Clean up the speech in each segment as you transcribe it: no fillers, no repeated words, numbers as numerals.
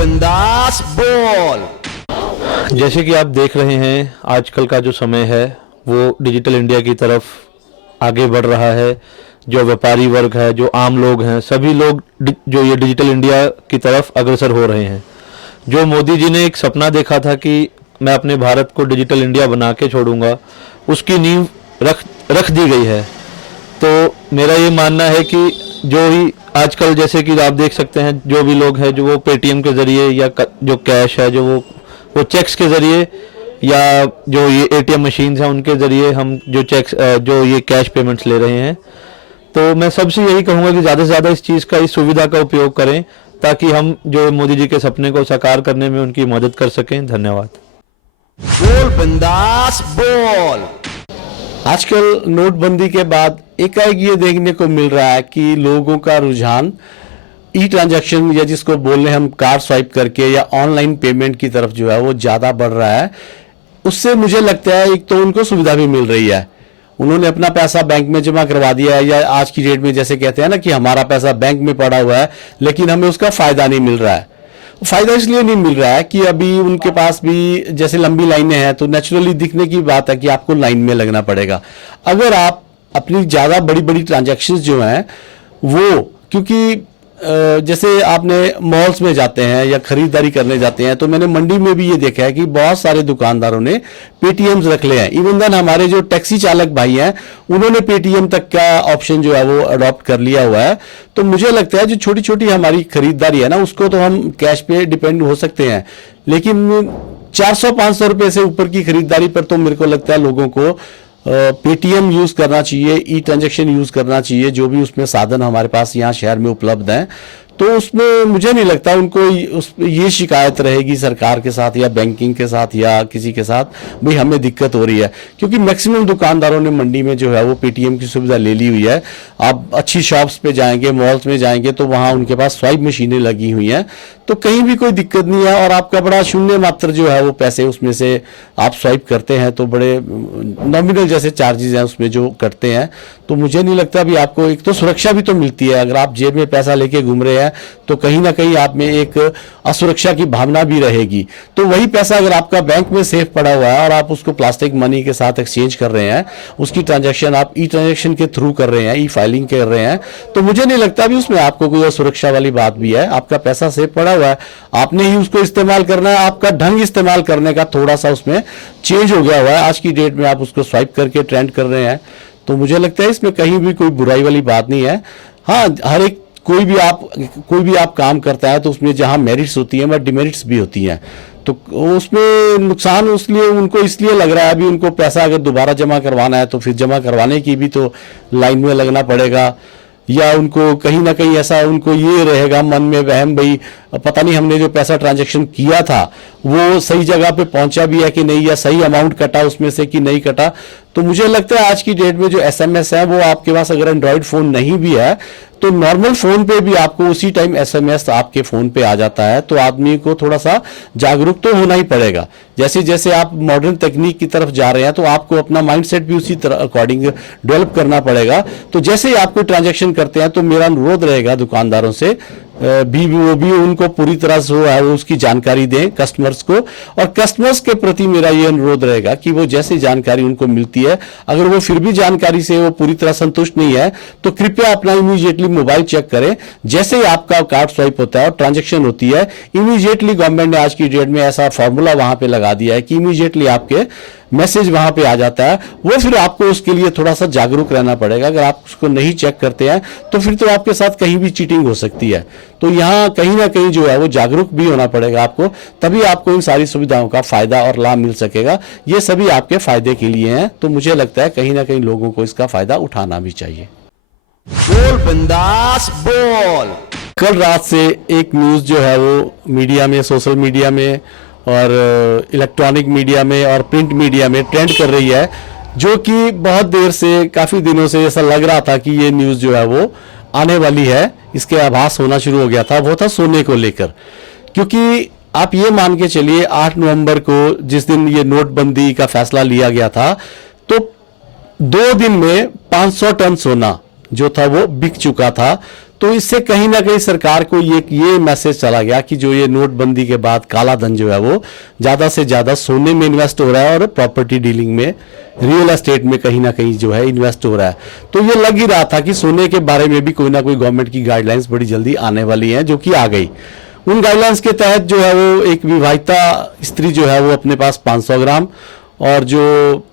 बिंदास बोल। जैसे कि आप देख रहे हैं आजकल का जो समय है वो डिजिटल इंडिया की तरफ आगे बढ़ रहा है। जो व्यापारी वर्ग है, जो आम लोग हैं, सभी लोग जो ये डिजिटल इंडिया की तरफ अग्रसर हो रहे हैं। जो मोदी जी ने एक सपना देखा था कि मैं अपने भारत को डिजिटल इंडिया बना के छोड़ूंगा, उसकी नींव रख दी गई है। तो मेरा ये मानना है कि जो ही आजकल जैसे कि आप देख सकते हैं, जो भी लोग हैं जो वो पेटीएम के ज़रिए या जो कैश है जो वो चेक्स के ज़रिए या जो ये एटीएम मशीन्स हैं उनके ज़रिए हम जो चेक्स जो ये कैश पेमेंट्स ले रहे हैं। तो मैं सबसे यही कहूँगा कि ज़्यादा से ज़्यादा इस चीज़ का, इस सुविधा का उपयोग करें ताकि हम जो मोदी जी के सपने को साकार करने में उनकी मदद कर सकें। धन्यवाद। बोल बिंदास बोल। आजकल नोटबंदी के बाद एकाएक ये देखने को मिल रहा है कि लोगों का रुझान ई ट्रांजैक्शन या जिसको बोल रहे हैं हम कार्ड स्वाइप करके या ऑनलाइन पेमेंट की तरफ जो है वो ज़्यादा बढ़ रहा है। उससे मुझे लगता है एक तो उनको सुविधा भी मिल रही है, उन्होंने अपना पैसा बैंक में जमा करवा दिया है, या आज की डेट में जैसे कहते हैं ना कि हमारा पैसा बैंक में पड़ा हुआ है लेकिन हमें उसका फ़ायदा नहीं मिल रहा है। फायदा इसलिए नहीं मिल रहा है कि अभी उनके पास भी जैसे लंबी लाइनें हैं तो नेचुरली दिखने की बात है कि आपको लाइन में लगना पड़ेगा। अगर आप अपनी ज़्यादा बड़ी बड़ी ट्रांजैक्शंस जो हैं वो, क्योंकि जैसे आपने मॉल्स में जाते हैं या खरीदारी करने जाते हैं तो मैंने मंडी में भी ये देखा है कि बहुत सारे दुकानदारों ने पेटीएम्स रख ले हैं। इवन देन हमारे जो टैक्सी चालक भाई हैं उन्होंने पेटीएम तक का ऑप्शन जो है वो अडॉप्ट कर लिया हुआ है। तो मुझे लगता है जो छोटी छोटी हमारी खरीदारी है ना उसको तो हम कैश पे डिपेंड हो सकते हैं, लेकिन 400-500 रुपये से ऊपर की खरीदारी पर तो मेरे को लगता है लोगों को पेटीएम यूज़ करना चाहिए, ई ट्रांजैक्शन यूज़ करना चाहिए। जो भी उसमें साधन हमारे पास यहाँ शहर में उपलब्ध हैं तो उसमें मुझे नहीं लगता उनको ये शिकायत रहेगी सरकार के साथ या बैंकिंग के साथ या किसी के साथ भाई हमें दिक्कत हो रही है, क्योंकि मैक्सिमम दुकानदारों ने मंडी में जो है वो पेटीएम की सुविधा ले ली हुई है। आप अच्छी शॉप्स पे जाएंगे, मॉल्स में जाएंगे तो वहाँ उनके पास स्वाइप मशीनें लगी हुई हैं, तो कहीं भी कोई दिक्कत नहीं है। और आपका बड़ा शून्य मात्र जो है वो पैसे उसमें से आप स्वाइप करते हैं तो बड़े नॉमिनल जैसे चार्जेस हैं उसमें जो कटते हैं। तो मुझे नहीं लगता भी आपको एक तो सुरक्षा भी तो मिलती है। अगर आप जेब में पैसा लेके घूम रहे हैं तो कहीं ना कहीं आप में एक असुरक्षा की भावना भी रहेगी। तो वही पैसा अगर आपका बैंक में सेफ पड़ा हुआ है और आप उसको प्लास्टिक मनी के साथ एक्सचेंज कर रहे हैं, उसकी ट्रांजैक्शन आप ई ट्रांजैक्शन के थ्रू कर रहे हैं, ई फाइलिंग कर रहे हैं, तो मुझे नहीं लगता भी उसमें आपको कोई असुरक्षा वाली बात भी है। आपका पैसा सेफ पड़ा हुआ है, आपने ही उसको इस्तेमाल करना है। आपका ढंग इस्तेमाल करने का थोड़ा सा उसमें चेंज हो गया हुआ है। आज की डेट में आप उसको स्वाइप करके ट्रेंड कर रहे हैं, तो मुझे लगता है इसमें कहीं भी कोई बुराई वाली बात नहीं है। हाँ, हर एक कोई भी आप काम करता है तो उसमें जहाँ मेरिट्स होती हैं वह डिमेरिट्स भी होती हैं। तो उसमें नुकसान इसलिए उनको इसलिए लग रहा है अभी उनको पैसा अगर दोबारा जमा करवाना है तो फिर जमा करवाने की भी तो लाइन में लगना पड़ेगा, या उनको कहीं ना कहीं ऐसा उनको ये रहेगा मन में वहम भाई पता नहीं हमने जो पैसा ट्रांजैक्शन किया था वो सही जगह पे पहुंचा भी है कि नहीं, या सही अमाउंट कटा उसमें से कि नहीं कटा। तो मुझे लगता है आज की डेट में जो एसएमएस है वो आपके पास अगर एंड्रॉयड फ़ोन नहीं भी है तो नॉर्मल फ़ोन पे भी आपको उसी टाइम एसएमएस आपके फ़ोन पे आ जाता है। तो आदमी को थोड़ा सा जागरूक तो होना ही पड़ेगा। जैसे जैसे आप मॉडर्न तकनीक की तरफ जा रहे हैं तो आपको अपना माइंडसेट भी उसी तरह अकॉर्डिंग डेवलप करना पड़ेगा। तो जैसे ही आप कोई ट्रांजैक्शन करते हैं तो मेरा अनुरोध रहेगा दुकानदारों से वो भी उनको पूरी तरह से उसकी जानकारी दें कस्टमर्स को, और कस्टमर्स के प्रति मेरा ये अनुरोध रहेगा कि वो जैसे जानकारी उनको मिलती है अगर वो फिर भी जानकारी से वो पूरी तरह संतुष्ट नहीं है तो कृपया अपना इमीडिएटली मोबाइल चेक करें। जैसे ही आपका कार्ड स्वाइप होता है और ट्रांजैक्शन होती है इमीडिएटली गवर्नमेंट ने आज की डेट में ऐसा फॉर्मूला वहां पे लगा दिया है कि इमीडिएटली आपके मैसेज वहां पे आ जाता है। वो फिर आपको उसके लिए थोड़ा सा जागरूक रहना पड़ेगा। अगर आप उसको नहीं चेक करते हैं तो फिर तो आपके साथ कहीं भी चीटिंग हो सकती है। तो यहाँ कहीं ना कहीं जो है वो जागरूक भी होना पड़ेगा आपको, तभी आपको इन सारी सुविधाओं का फायदा और लाभ मिल सकेगा। ये सभी आपके फायदे के लिए हैं, तो मुझे लगता है कहीं ना कहीं लोगों को इसका फायदा उठाना भी चाहिए। बोल बिंदास बोल। कल रात से एक न्यूज़ जो है वो मीडिया में, सोशल मीडिया में और इलेक्ट्रॉनिक मीडिया में और प्रिंट मीडिया में ट्रेंड कर रही है, जो कि बहुत देर से काफ़ी दिनों से ऐसा लग रहा था कि ये न्यूज़ जो है वो आने वाली है, इसके आभास होना शुरू हो गया था। वो था सोने को लेकर, क्योंकि आप ये मान के चलिए 8 नवंबर को जिस दिन ये नोटबंदी का फैसला लिया गया था तो 2 दिन में 500 टन सोना जो था वो बिक चुका था। तो इससे कहीं ना कहीं सरकार को ये मैसेज चला गया कि जो ये नोटबंदी के बाद काला धन जो है वो ज्यादा से ज्यादा सोने में इन्वेस्ट हो रहा है और प्रॉपर्टी डीलिंग में, रियल एस्टेट में कहीं ना कहीं जो है इन्वेस्ट हो रहा है। तो ये लग ही रहा था कि सोने के बारे में भी कोई ना कोई गवर्नमेंट की गाइडलाइंस बड़ी जल्दी आने वाली है, जो कि आ गई। उन गाइडलाइंस के तहत जो है वो एक विवाहिता स्त्री जो है वो अपने पास 500 ग्राम, और जो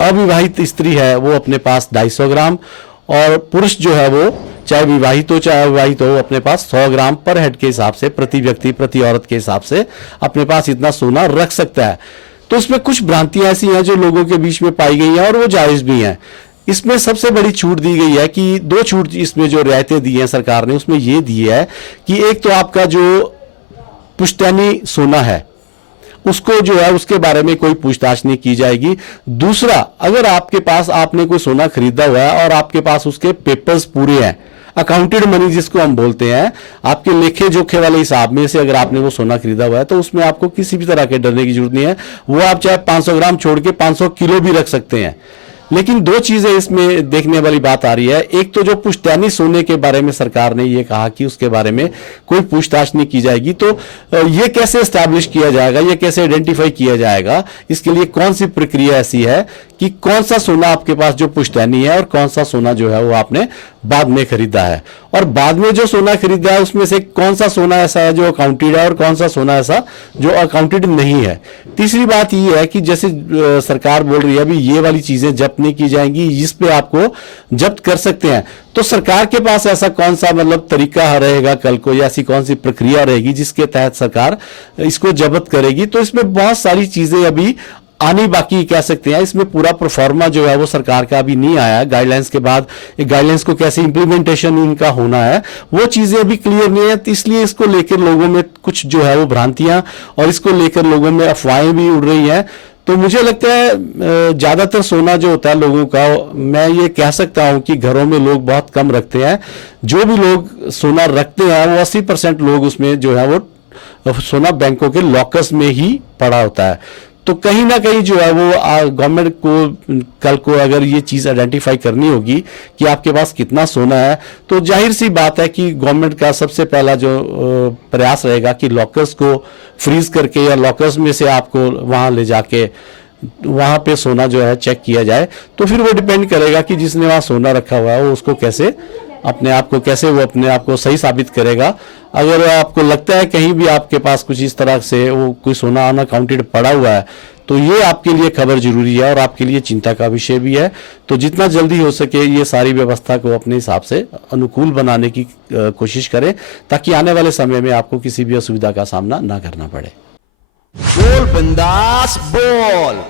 अविवाहित स्त्री है वो अपने पास 250 ग्राम, और पुरुष जो है वो चाहे विवाहित हो चाहे अविवाहित हो अपने पास 100 ग्राम पर हेड के हिसाब से, प्रति व्यक्ति प्रति औरत के हिसाब से अपने पास इतना सोना रख सकता है। तो उसमें कुछ भ्रांतियां ऐसी हैं जो लोगों के बीच में पाई गई हैं और वो जायज भी हैं। इसमें सबसे बड़ी छूट दी गई है कि 2 छूट इसमें जो रियायतें दी हैं सरकार ने, उसमें ये दी है कि एक तो आपका जो पुश्तैनी सोना है उसको जो है उसके बारे में कोई पूछताछ नहीं की जाएगी। दूसरा, अगर आपके पास आपने कोई सोना खरीदा हुआ है और आपके पास उसके पेपर्स पूरे हैं, अकाउंटेड मनी जिसको हम बोलते हैं, आपके लेखे जोखे वाले हिसाब में से अगर आपने वो सोना खरीदा हुआ है, तो उसमें आपको किसी भी तरह के डरने की जरूरत नहीं है। वो आप चाहे 500 ग्राम छोड़ के 500 किलो भी रख सकते हैं। लेकिन 2 चीजें इसमें देखने वाली बात आ रही है। एक तो जो पुश्तैनी सोने के बारे में सरकार ने ये कहा कि उसके बारे में कोई पूछताछ नहीं की जाएगी, तो ये कैसे एस्टैब्लिश किया जाएगा, ये कैसे आइडेंटिफाई किया जाएगा, इसके लिए कौन सी प्रक्रिया ऐसी है कि कौन सा सोना आपके पास जो पुश्तैनी है और कौन सा सोना जो है वो आपने बाद में खरीदा है, और बाद में जो सोना खरीदा है उसमें से कौन सा सोना ऐसा है जो अकाउंटेड है और कौन सा सोना ऐसा जो अकाउंटेड नहीं है। तीसरी बात ये है कि जैसे सरकार बोल रही है अभी ये वाली चीजें जब्त नहीं की जाएंगी, जिस पे आपको जब्त कर सकते हैं। तो सरकार के पास ऐसा कौन सा मतलब तरीका रहेगा कल को, या ऐसी कौन सी प्रक्रिया रहेगी जिसके तहत सरकार इसको जब्त करेगी। तो इसमें बहुत सारी चीजें अभी आनी बाकी कह सकते हैं। इसमें पूरा प्रोफार्मा जो है वो सरकार का अभी नहीं आया है। गाइडलाइंस के बाद गाइडलाइंस को कैसे इंप्लीमेंटेशन इनका होना है वो चीजें अभी क्लियर नहीं है, तो इसलिए इसको लेकर लोगों में कुछ जो है वो भ्रांतियां और इसको लेकर लोगों में अफवाहें भी उड़ रही हैं। तो मुझे लगता है ज्यादातर सोना जो होता है लोगों का, मैं ये कह सकता हूं कि घरों में लोग बहुत कम रखते हैं। जो भी लोग सोना रखते हैं वो 80% लोग उसमें जो है वो सोना बैंकों के लॉकर्स में ही पड़ा होता है। तो कहीं ना कहीं जो है वो गवर्नमेंट को कल को अगर ये चीज आइडेंटिफाई करनी होगी कि आपके पास कितना सोना है, तो जाहिर सी बात है कि गवर्नमेंट का सबसे पहला जो प्रयास रहेगा कि लॉकर्स को फ्रीज करके या लॉकर्स में से आपको वहां ले जाके वहां पे सोना जो है चेक किया जाए। तो फिर वो डिपेंड करेगा कि जिसने वहां सोना रखा हुआ है वो उसको कैसे अपने आप को कैसे वो अपने आप को सही साबित करेगा। अगर आपको लगता है कहीं भी आपके पास कुछ इस तरह से वो कोई सोना अनअकाउंटेड पड़ा हुआ है, तो ये आपके लिए खबर जरूरी है और आपके लिए चिंता का विषय भी है। तो जितना जल्दी हो सके ये सारी व्यवस्था को अपने हिसाब से अनुकूल बनाने की कोशिश करें, ताकि आने वाले समय में आपको किसी भी असुविधा का सामना ना करना पड़े। बोल बिंदास बोल।